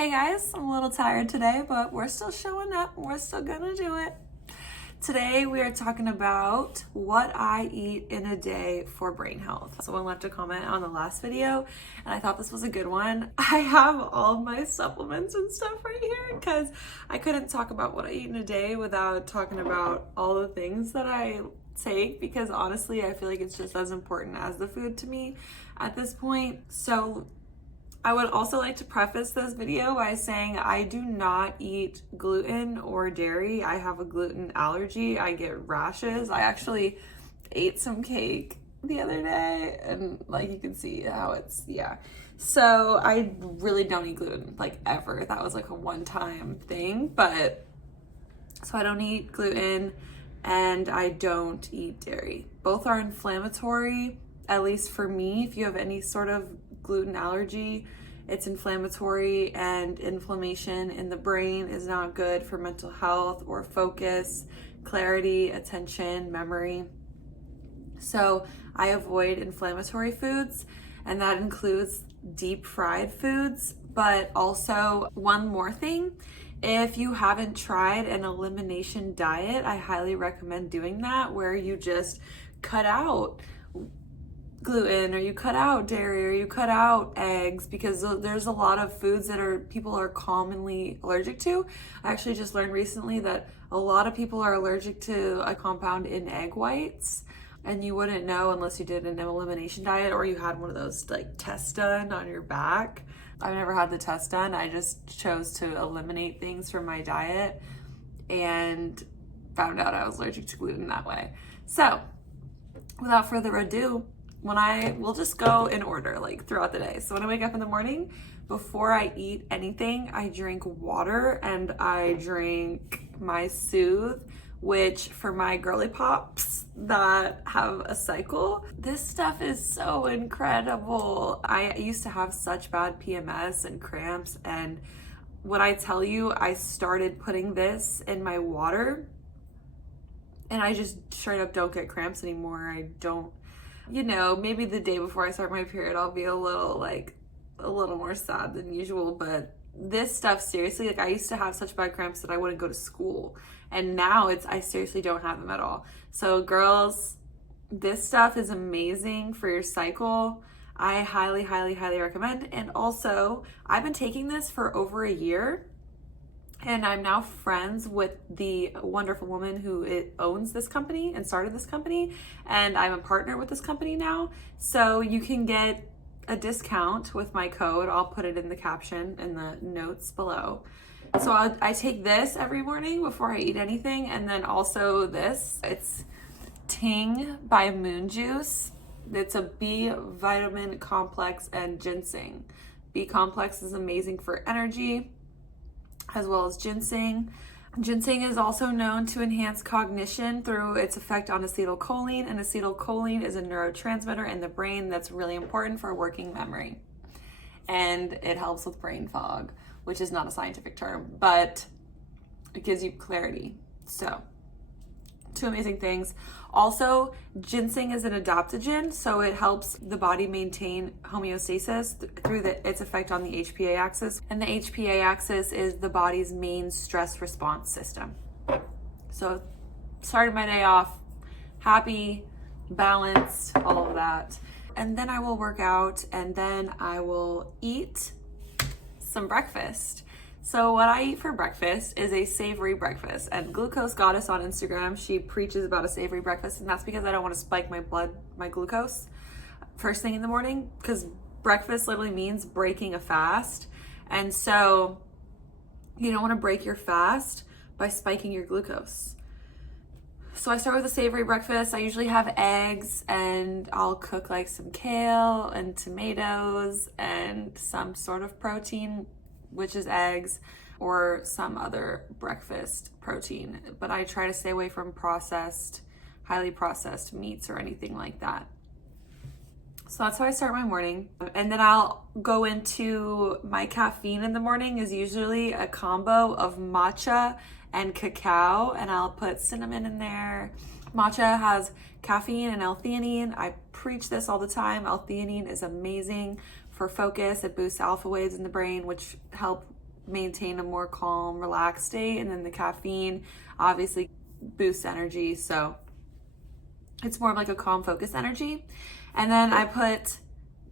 Hey guys, I'm a little tired today, but we're still showing up. We're still gonna do it. Today we are talking about what I eat in a day for brain health. Someone left a comment on the last video and I thought this was a good one. I have all of my supplements and stuff right here because I couldn't talk about what I eat in a day without talking about all the things that I take, because honestly I feel like it's just as important as the food to me at this point. So I would also like to preface this video by saying I do not eat gluten or dairy. I have a gluten allergy. I get rashes. I actually ate some cake the other day and like you can see how it's, yeah. So I really don't eat gluten like ever. That was like a one-time thing, but so I don't eat gluten and I don't eat dairy. Both are inflammatory, at least for me. If you have any sort of gluten allergy, it's inflammatory, and inflammation in the brain is not good for mental health or focus, clarity, attention, memory. So I avoid inflammatory foods, and that includes deep fried foods. But also one more thing, if you haven't tried an elimination diet, I highly recommend doing that, where you just cut out gluten or you cut out dairy or you cut out eggs, because there's a lot of foods that people are commonly allergic to. I actually just learned recently that a lot of people are allergic to a compound in egg whites, and you wouldn't know unless you did an elimination diet or you had one of those like tests done on your back. I've never had the test done. I just chose to eliminate things from my diet and found out I was allergic to gluten that way. So without further ado, we'll just go in order like throughout the day. So when I wake up in the morning, before I eat anything, I drink water and I drink my Soothe, which for my girly pops that have a cycle, this stuff is so incredible. I used to have such bad PMS and cramps, and when I tell you I started putting this in my water and I just straight up don't get cramps anymore. I don't, maybe the day before I start my period, I'll be a little more sad than usual, but this stuff, seriously, like I used to have such bad cramps that I wouldn't go to school, and now I seriously don't have them at all. So girls, this stuff is amazing for your cycle. I highly, highly, highly recommend. And also, I've been taking this for over a year, and I'm now friends with the wonderful woman who owns this company and started this company, and I'm a partner with this company now. So you can get a discount with my code. I'll put it in the caption in the notes below. So I take this every morning before I eat anything, and then also this. It's Ting by Moon Juice. It's a B vitamin complex and ginseng. B complex is amazing for energy, as well as ginseng. Ginseng is also known to enhance cognition through its effect on acetylcholine, and acetylcholine is a neurotransmitter in the brain that's really important for working memory. And it helps with brain fog, which is not a scientific term, but it gives you clarity. So, two amazing things. Also, ginseng is an adaptogen, so it helps the body maintain homeostasis through its effect on the HPA axis. And the HPA axis is the body's main stress response system. So, started my day off happy, balanced, all of that. And then I will work out, and then I will eat some breakfast. So what I eat for breakfast is a savory breakfast, and Glucose Goddess on Instagram, she preaches about a savory breakfast, and that's because I don't want to spike my glucose first thing in the morning, because breakfast literally means breaking a fast. And so you don't want to break your fast by spiking your glucose. So I start with a savory breakfast. I usually have eggs, and I'll cook like some kale and tomatoes and some sort of protein, which is eggs, or some other breakfast protein. But I try to stay away from highly processed meats or anything like that. So that's how I start my morning. And then I'll go into my caffeine in the morning is usually a combo of matcha and cacao, and I'll put cinnamon in there. Matcha has caffeine and L-theanine. I preach this all the time. L-theanine is amazing for focus. It boosts alpha waves in the brain, which help maintain a more calm, relaxed state. And then the caffeine obviously boosts energy. So it's more of like a calm, focused energy. And then I put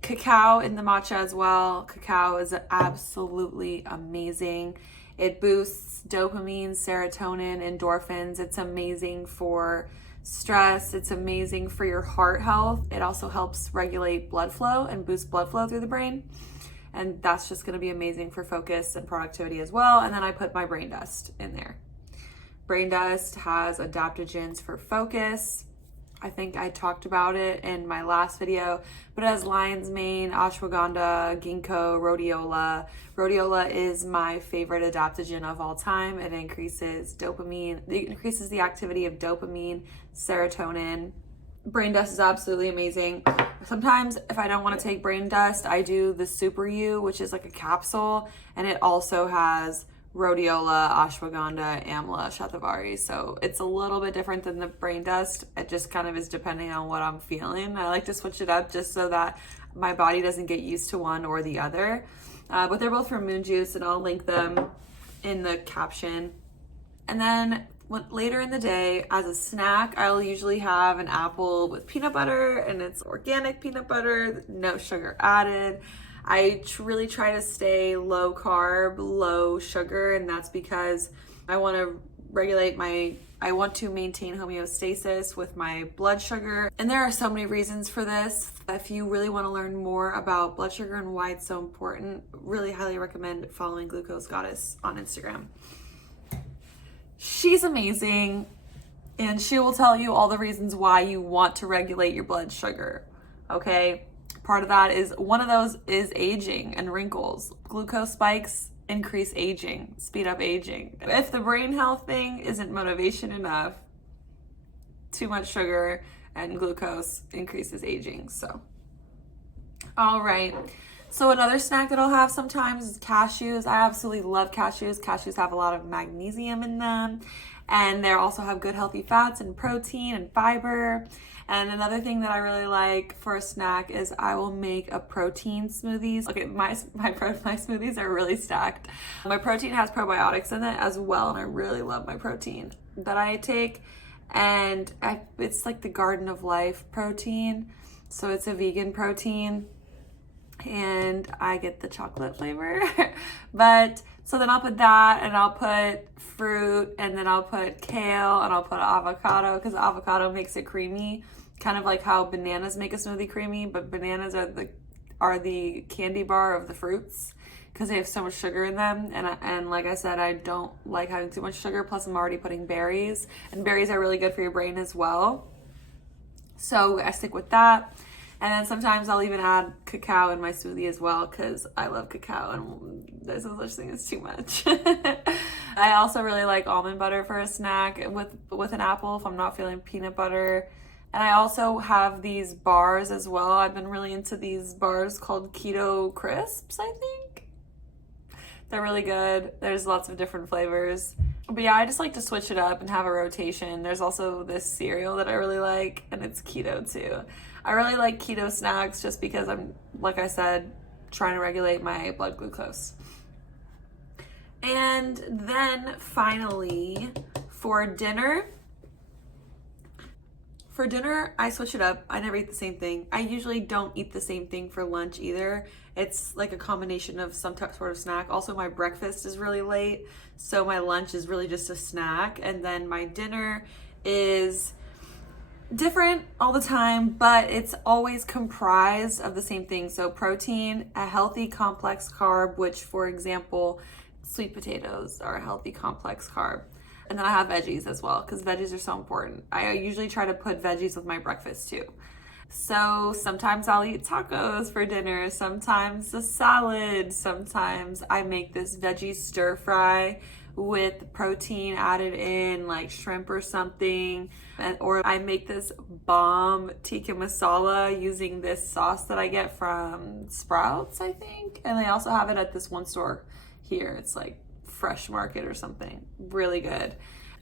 cacao in the matcha as well. Cacao is absolutely amazing. It boosts dopamine, serotonin, endorphins. It's amazing for stress. It's amazing for your heart health. It also helps regulate blood flow and boost blood flow through the brain. And that's just going to be amazing for focus and productivity as well. And then I put my brain dust in there. Brain dust has adaptogens for focus. I think I talked about it in my last video, but it has lion's mane, ashwagandha, ginkgo, rhodiola. Rhodiola is my favorite adaptogen of all time. It increases dopamine, it increases the activity of dopamine, serotonin. Brain dust is absolutely amazing. Sometimes if I don't want to take brain dust, I do the Super U, which is like a capsule, and it also has rhodiola, ashwagandha, amla, shatavari. So it's a little bit different than the brain dust. It just kind of is depending on what I'm feeling. I like to switch it up just so that my body doesn't get used to one or the other. But they're both from Moon Juice, and I'll link them in the caption. And then later in the day, as a snack, I'll usually have an apple with peanut butter, and it's organic peanut butter, no sugar added. I really try to stay low carb, low sugar, and that's because I want to I want to maintain homeostasis with my blood sugar. And there are so many reasons for this. If you really want to learn more about blood sugar and why it's so important, really highly recommend following Glucose Goddess on Instagram. She's amazing, and she will tell you all the reasons why you want to regulate your blood sugar, okay? Part of that is, one of those is aging and wrinkles. Glucose spikes increase aging, speed up aging. If the brain health thing isn't motivation enough, too much sugar and glucose increases aging, so. All right. So another snack that I'll have sometimes is cashews. I absolutely love cashews. Cashews have a lot of magnesium in them, and they also have good healthy fats and protein and fiber. And another thing that I really like for a snack is I will make a protein smoothies. Okay, my smoothies are really stacked. My protein has probiotics in it as well, and I really love my protein that I take. And it's like the Garden of Life protein, so it's a vegan protein. And I get the chocolate flavor. But so then I'll put that, and I'll put fruit, and then I'll put kale, and I'll put avocado, because avocado makes it creamy, kind of like how bananas make a smoothie creamy, but bananas are the candy bar of the fruits because they have so much sugar in them. And like I said, I don't like having too much sugar, plus I'm already putting berries, and berries are really good for your brain as well. So I stick with that. And then sometimes I'll even add cacao in my smoothie as well, because I love cacao and there's no such thing as too much. I also really like almond butter for a snack with an apple if I'm not feeling peanut butter. And I also have these bars as well. I've been really into these bars called Keto Crisps, I think. They're really good. There's lots of different flavors. But yeah, I just like to switch it up and have a rotation. There's also this cereal that I really like, and it's keto too. I really like keto snacks just because I'm, like I said, trying to regulate my blood glucose. And then finally, for dinner, I switch it up. I never eat the same thing. I usually don't eat the same thing for lunch either. It's like a combination of some sort of snack. Also, my breakfast is really late, so my lunch is really just a snack. And then my dinner is different all the time, but it's always comprised of the same thing. So protein, a healthy complex carb, which, for example, sweet potatoes are a healthy complex carb. And then I have veggies as well, because veggies are so important. I usually try to put veggies with my breakfast too. So sometimes I'll eat tacos for dinner, sometimes a salad, sometimes I make this veggie stir fry with protein added in, like shrimp or something. Or I make this bomb tikka masala using this sauce that I get from Sprouts, I think. And they also have it at this one store here. It's like Fresh Market or something. Really good.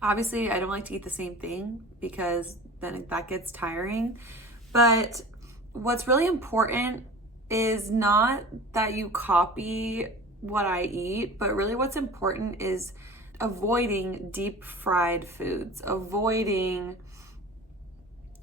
Obviously, I don't like to eat the same thing because then that gets tiring. But what's really important is not that you copy what I eat, but really what's important is avoiding deep fried foods, avoiding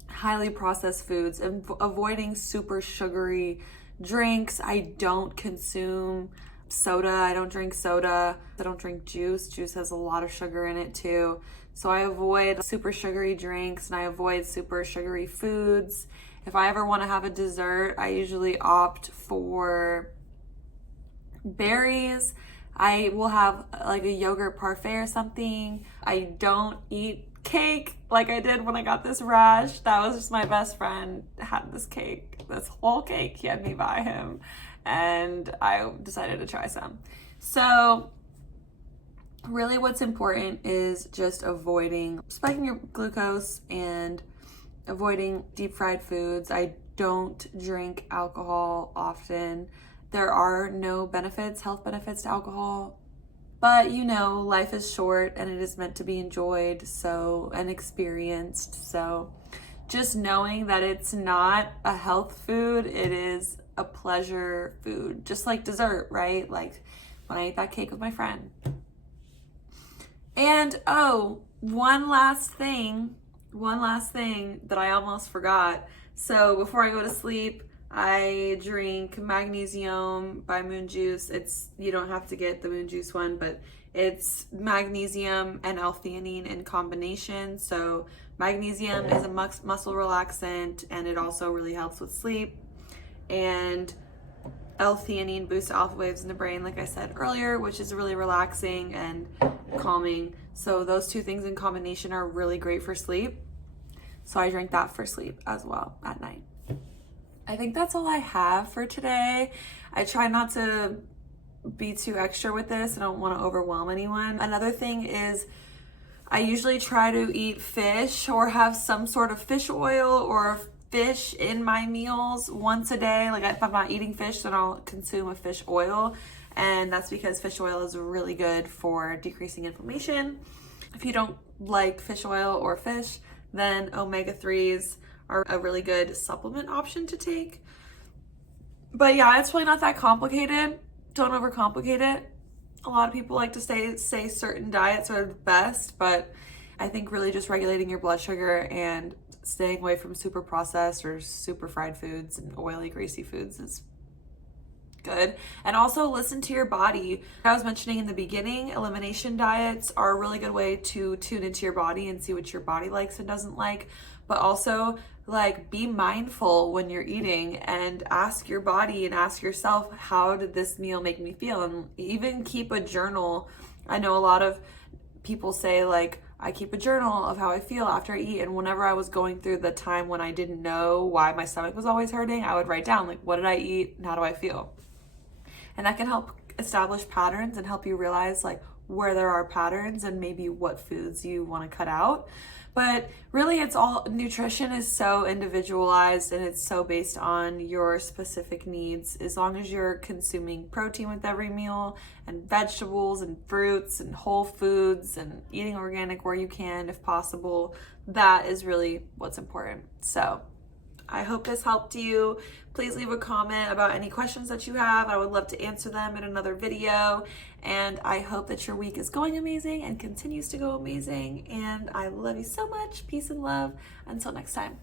highly processed foods, and avoiding super sugary drinks. I don't consume soda. I don't drink soda. I don't drink juice. Juice has a lot of sugar in it too. So I avoid super sugary drinks and I avoid super sugary foods. If I ever want to have a dessert, I usually opt for berries. I will have like a yogurt parfait or something. I don't eat cake like I did when I got this rash. That was just my best friend had this cake, this whole cake he had me buy him, and I decided to try some. So really what's important is just avoiding spiking your glucose and avoiding deep fried foods. I don't drink alcohol often. There are no health benefits to alcohol, but life is short and it is meant to be enjoyed and experienced. So just knowing that it's not a health food, it is a pleasure food, just like dessert, right? Like when I ate that cake with my friend. And one last thing that I almost forgot. So before I go to sleep, I drink Magnesium by Moon Juice. You don't have to get the Moon Juice one, but it's magnesium and L-theanine in combination. So magnesium is a muscle relaxant, and it also really helps with sleep. And L-theanine boosts alpha waves in the brain, like I said earlier, which is really relaxing and calming. So those two things in combination are really great for sleep. So I drink that for sleep as well at night. I think that's all I have for today. I try not to be too extra with this. I don't want to overwhelm anyone. Another thing is I usually try to eat fish or have some sort of fish oil or fish in my meals once a day. Like if I'm not eating fish, then I'll consume a fish oil. And that's because fish oil is really good for decreasing inflammation. If you don't like fish oil or fish, then omega-3s are a really good supplement option to take. But yeah, it's really not that complicated. Don't overcomplicate it. A lot of people like to say certain diets are the best, but I think really just regulating your blood sugar and staying away from super processed or super fried foods and oily, greasy foods is good. And also listen to your body. I was mentioning in the beginning, elimination diets are a really good way to tune into your body and see what your body likes and doesn't like. But also be mindful when you're eating and ask your body and ask yourself, how did this meal make me feel? And even keep a journal. I know a lot of people say I keep a journal of how I feel after I eat. And whenever I was going through the time when I didn't know why my stomach was always hurting, I would write down what did I eat and how do I feel? And that can help establish patterns and help you realize where there are patterns and maybe what foods you want to cut out. But really nutrition is so individualized and it's so based on your specific needs. As long as you're consuming protein with every meal and vegetables and fruits and whole foods and eating organic where you can, if possible, that is really what's important. So I hope this helped you. Please leave a comment about any questions that you have. I would love to answer them in another video. And I hope that your week is going amazing and continues to go amazing. And I love you so much. Peace and love. Until next time.